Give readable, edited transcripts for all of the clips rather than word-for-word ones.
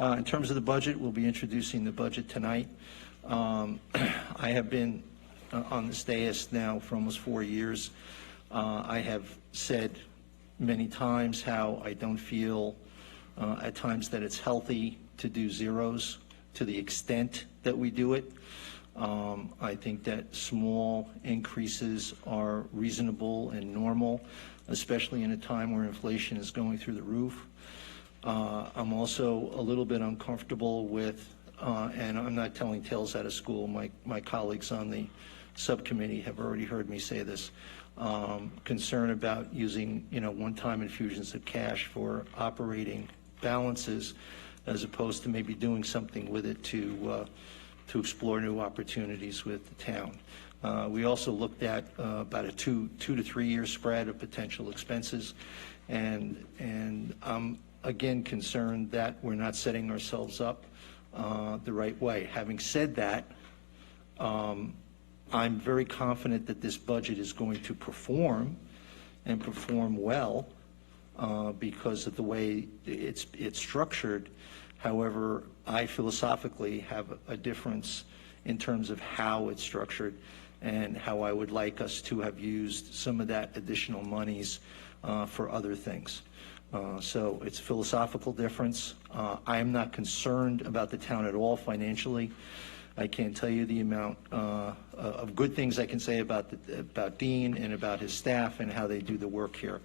In terms of the budget, we'll be introducing the budget tonight. I have been on this dais now for almost 4 years. I have said many times how I don't feel at times that it's healthy to do zeros to the extent that we do it. I think that small increases are reasonable and normal, especially in a time where inflation is going through the roof. I'm also a little bit uncomfortable with, and I'm not telling tales out of school, my colleagues on the subcommittee have already heard me say this, concern about using, one-time infusions of cash for operating balances as opposed to maybe doing something with it to explore new opportunities with the town. We also looked at about a 2 to 3 year spread of potential expenses, and I'm again concerned that we're not setting ourselves up the right way. Having said that, I'm very confident that this budget is going to perform and perform well because of the way it's structured. However, I philosophically have a difference in terms of how it's structured and how I would like us to have used some of that additional monies for other things. So it's a philosophical difference. I am not concerned about the town at all financially. I can't tell you the amount of good things I can say about Dean and about his staff and how they do the work here,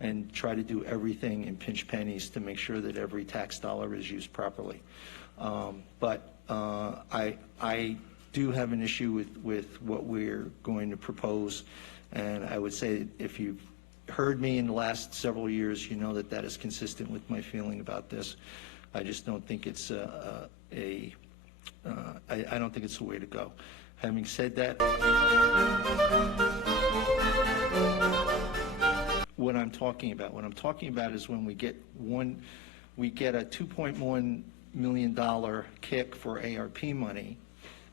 and try to do everything in pinch pennies to make sure that every tax dollar is used properly. But I do have an issue with what we're going to propose, and I would say if you've heard me in the last several years, you know that that is consistent with my feeling about this. I just don't think it's I don't think it's the way to go. Having said that, what I'm talking about is when we get a $2.1 million kick for ARP money,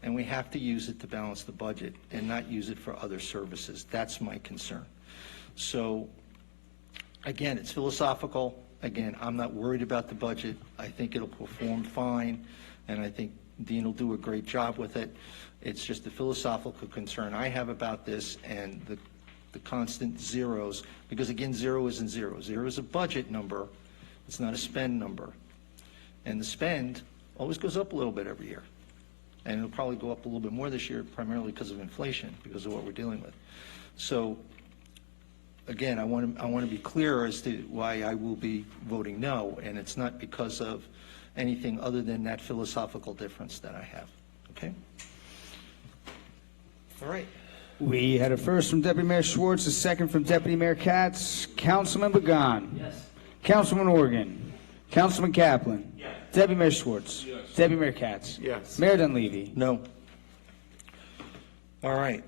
and we have to use it to balance the budget and not use it for other services. That's my concern. So again, it's philosophical. Again, I'm not worried about the budget. I think it'll perform fine, and I think Dean will do a great job with it. It's just the philosophical concern I have about this and the constant zeros, because again, zero isn't zero. Zero is a budget number. It's not a spend number. And the spend always goes up a little bit every year. And it'll probably go up a little bit more this year, primarily because of inflation, because of what we're dealing with. So again, I want to be clear as to why I will be voting no, and it's not because of anything other than that philosophical difference that I have. Okay? All right. We had a first from Deputy Mayor Schwartz, a second from Deputy Mayor Katz. Councilman Began. Yes. Councilman Organ. Councilman Kaplan. Yes. Deputy Mayor Schwartz. Yes. Deputy Mayor Katz. Yes. Mayor Dunleavy. No. All right.